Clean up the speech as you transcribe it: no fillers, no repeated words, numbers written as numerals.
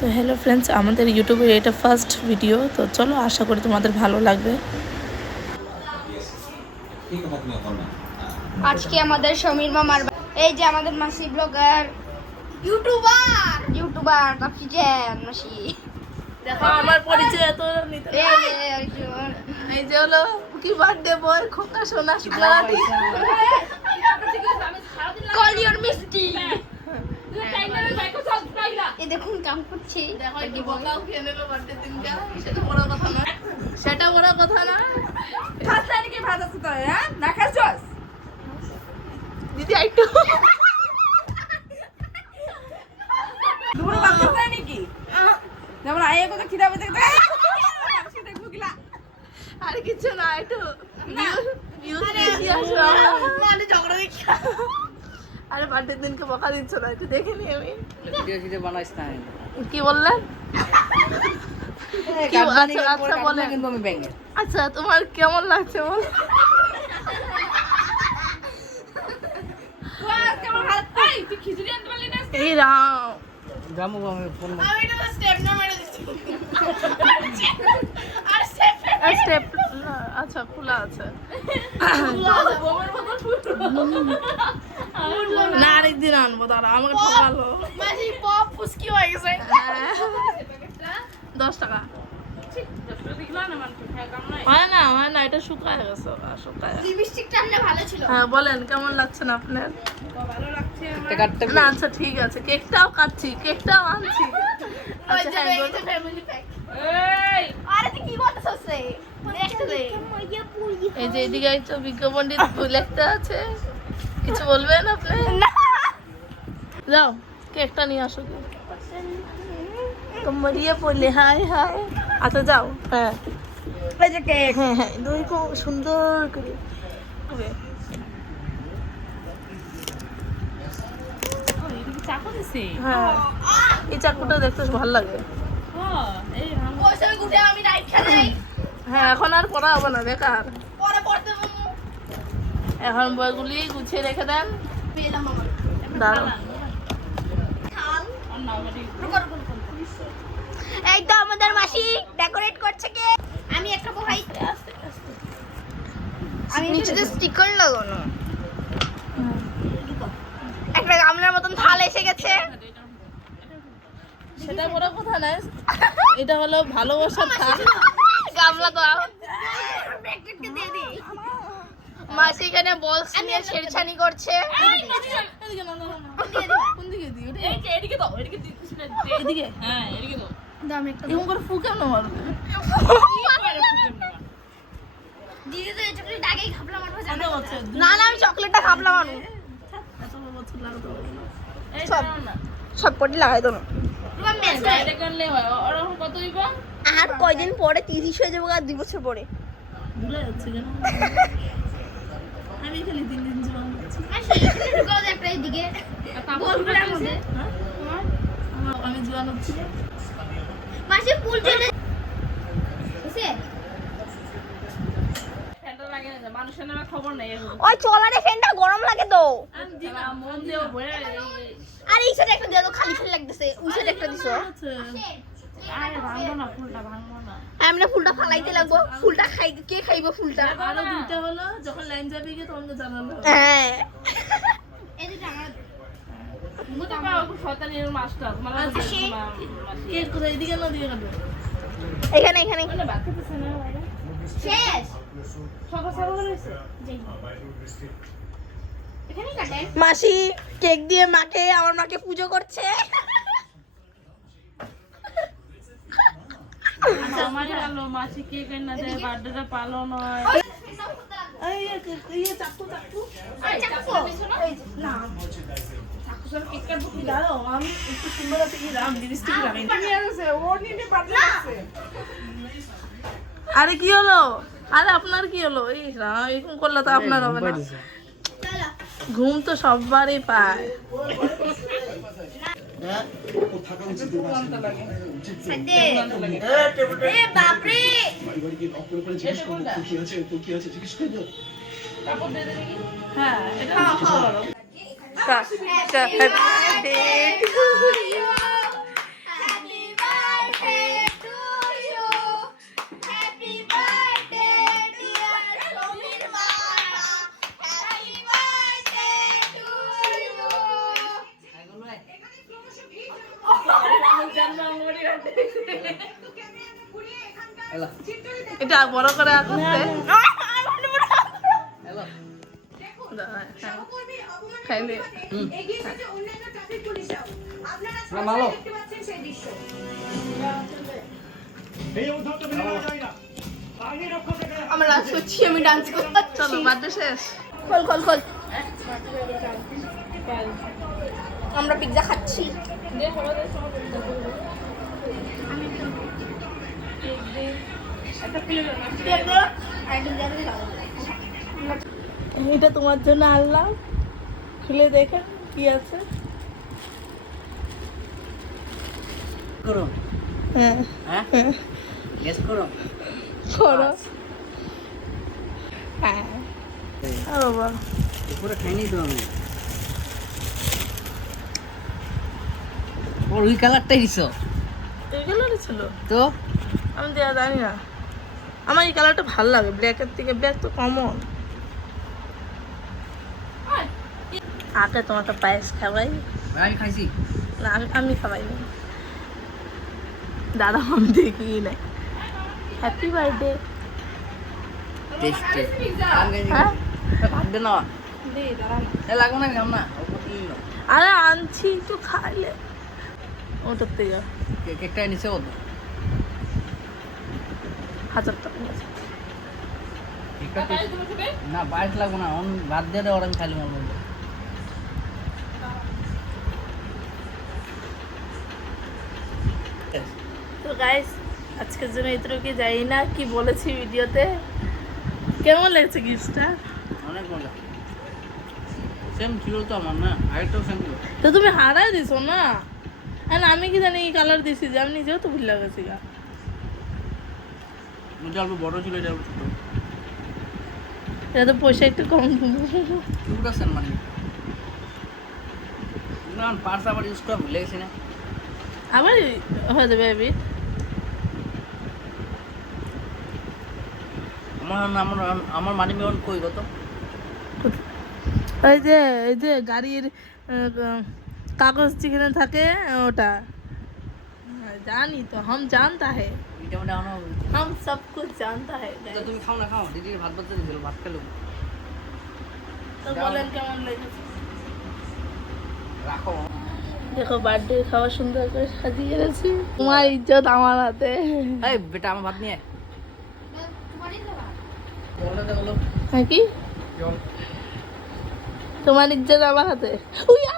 তো hello friends, আমাদের ইউটিউবের এটা ফার্স্ট ভিডিও। তো চলো, আশা করি তোমাদের ভালো লাগবে। আজকে আমাদের সমীর মামার এই যে আমাদের মাসি ব্লগার ইউটিউবার মাসি জ্যান মাসি দেখো আমার পরিচয় এত নিতে এই যে হলো কি বার্থডে বয় খোকা সোনা সুগারাটি কল ইওর মিষ্টি এই দেখুন কাম করছি দেখো একটু বকাও খেয়ে নেবে বার্থডে দিনটা। সেটা বড় কথা না, সেটা বড় কথা না। ফার্স্ট লাইনে কি ভাত আছে তো হ্যাঁ না খাচ্ছস দিদি একটু দুপুরে ভাত খাচ্ছ নাকি যেমন আইয়া কত খিদা পেতে দেখবো কিলা আর কিছু না, একটু আরে বার্থডে দিনকে বকা দিচ্ছ না, একটু দেখে নি আমি কি বললেন। আচ্ছা বলেন, আচ্ছা তোমার কেমন লাগছে বল। এই রাম স্টেপ আচ্ছা খোলা আছে না, আরেকদিন আনবো, দাঁড়া আমাকে ঠকালো। 10 টাকা হয় না, হয় না, এটা শুকায় গেছে শুকায়। লিপস্টিকটা আনলে ভালো ছিল। হ্যাঁ বলেন কেমন লাগছে না আপনার? ভালো লাগছে না আচ্ছা ঠিক আছে, কেকটাও কাটছি, কেকটাও আনছি। আচ্ছা হ্যাঁ ফ্যামিলি প্যাক এই আরে তুই কি করতেছস রে দেখতে দে এই যে এদিকে তো বিজ্ঞাপনটি লিখতে আছে, কিছু বলবেন আপনি? যাও কেকটা নিয়ে আসো। কমরিয়ে পড়লে হাই হাই। আচ্ছা যাও। হ্যাঁ এই যে কেক হ্যাঁ হ্যাঁ দই খুব সুন্দর করে। হ্যাঁ এই চাকুটা দেখতে ভালো লাগে। ওই সময় গুটে আমি রাইট খাই হ্যাঁ এখন আর পড়া হবে না, বেকার। পরে পড়তে এখন বইগুলি গুছিয়ে রেখে দেন। পেলাম আমার দাঁড়াও খাল এই তো আমাদের মাসি ডেকোরেট করছে কে আমি একটা ভাই আমি নিচে স্টিকার লাগানো একটা গামলার মতন থাল এসে গেছে। সেটা বড় কথা না, এটা হলো ভালোবাসার থাল। গামলা তো মাসি এখানে বল নিয়ে ছেড়ছানি করছে। কোন দিকে দিই? এদিকে? দাম একটা এরকম করে ফু কেন মারবে? দিদি তো এই চকলেট আগেই খাবলাম আর কত বছর? না না আমি চকলেটটা খাবলাম আনু এত বছর লাগতো সব সব কটি লাগাই দোনো আর কয়দিন পরে 30 হয়ে যাবো আর 2 বছর পরে ভুলে যাচ্ছে কেন? আমি খালি 3 দিন জীবন করছি। ঢুকাও একটা এদিকে গোলগুলোর মধ্যে আমি জীবন হচ্ছি। মাসি ফুল চলে এসে ওই চলারে ফ্যানটা গরম লাগে তো। আর এই সাইডে একটা দিয়ে দাও, খালি খালি লাগতেছে। ওই সাইডে একটা দিছো। আমরা ফুলটা ফালাইতে লাগবো। ফুলটা খাই কে খাইবো ফুলটা? আরো দুইটা হলো, যখন লাইন যাবে গিয়ে তোমাকে জানাবো। হ্যাঁ এই দুটো আমার কেক কোথায়? এদিকে না দিয়ে কাটবে? এখানে এখানে শেষ এখানেই কাটেন। মাসি কেক দিয়ে মাকে আমার মাকে পুজো করছে। মাসি কেক না দেয়, বার্থডেটা পালন হয়। চাকু চাকু না কেক কাটবো কি? দাঁড়াও আমি একটু সুন্দর আছে কি রাম লিপস্টিক লাগাই। আরে কি হলো? আরে আপনার কি হলো? এই রাম এরকম করলে তো আপনার হবে না। ঘুম তো সববারই পায়। বাপরে হ্যাঁ এটা Happy birthday to you. Happy এলো এটা বড় করে করতে এলো খাইলে না ভালো আমরা ডান্স করছি, আমি ডান্স করতে চলো বার্থডে শেষ। খোল খোল খোল। আমরা পিৎজা খাচ্ছি। এটা তোমার জন্য আনলাম, খুলে দেখে কি আছে। করো হ্যাঁ হ্যাঁ গেস করো করো। হ্যাঁ ও বাবা, উপরে খাইনি তো আমি ওর ওই কালারটাই দিছো এই কালারই ছিল তো আমি দেওয়া জানি না। আমার এই কালারটা ভালো লাগে ব্ল্যাকের থেকে, ব্ল্যাক তো কমন। আগে তোমাকে পায়েস খাওয়াই আমি খাইছি না, আমি খাওয়াই না, দাদা আমি দেখি না। Happy birthday. টেস্টি হ্যাঁ ভাত দে না এ লাগবে না খাম না আরে আনছি তো খাইলে ওটার থেকে কেকটা নিচে কত 1000 টাকা নিয়েছে। কেকটা না বাইশ লাগবে না অন ভাত দিয়ে দেওয়ার আমি খাইলে মনে করবো তো গাইস আজকের জন্য এতটুকু যাই না, কি বলেছি ভিডিওতে, কেমন লাগছে গিফটটা? অনেক মজা সেম ছিল তো আমার না আরেকটাও সেম ছিল তো তুমি হারাই দিছো না, আর আমি কি জানি এই কালার দিছি যে আমি নিজেও তো ভুল লাগেছি গা। এটা অল্প বড় ছিল এটা অল্প ছোট এটা তো পয়সা একটু কম। পুরোটা সেম মানে না পার্স আবার ইউজ করা ভুলে গেছি না আবার হয়ে যাবে বেবি। আমার আমার মানি মেগন কই কত এই যে গাড়ির কাগজ যেখানে থাকে ওটা, জানি তো, हम जानता है, এটা মানে আমার हम सब कुछ जानता है। তো তুমি খাও না খাও দিদির ভাত বাচ্চা দিল ভাত খেলো তো বলেন কেমন লেগেছে? রাখো দেখো বার্থডে খাওয়া সুন্দর করে সাজিয়ে রেখেছি, তোমার ইজ্জত আমার হাতে। এই বেটা আমার ভাত নিয়ে বলে দে বলো হ্যাঁ কি চল তোমার ইজ্জত আমার হাতে। উইয়া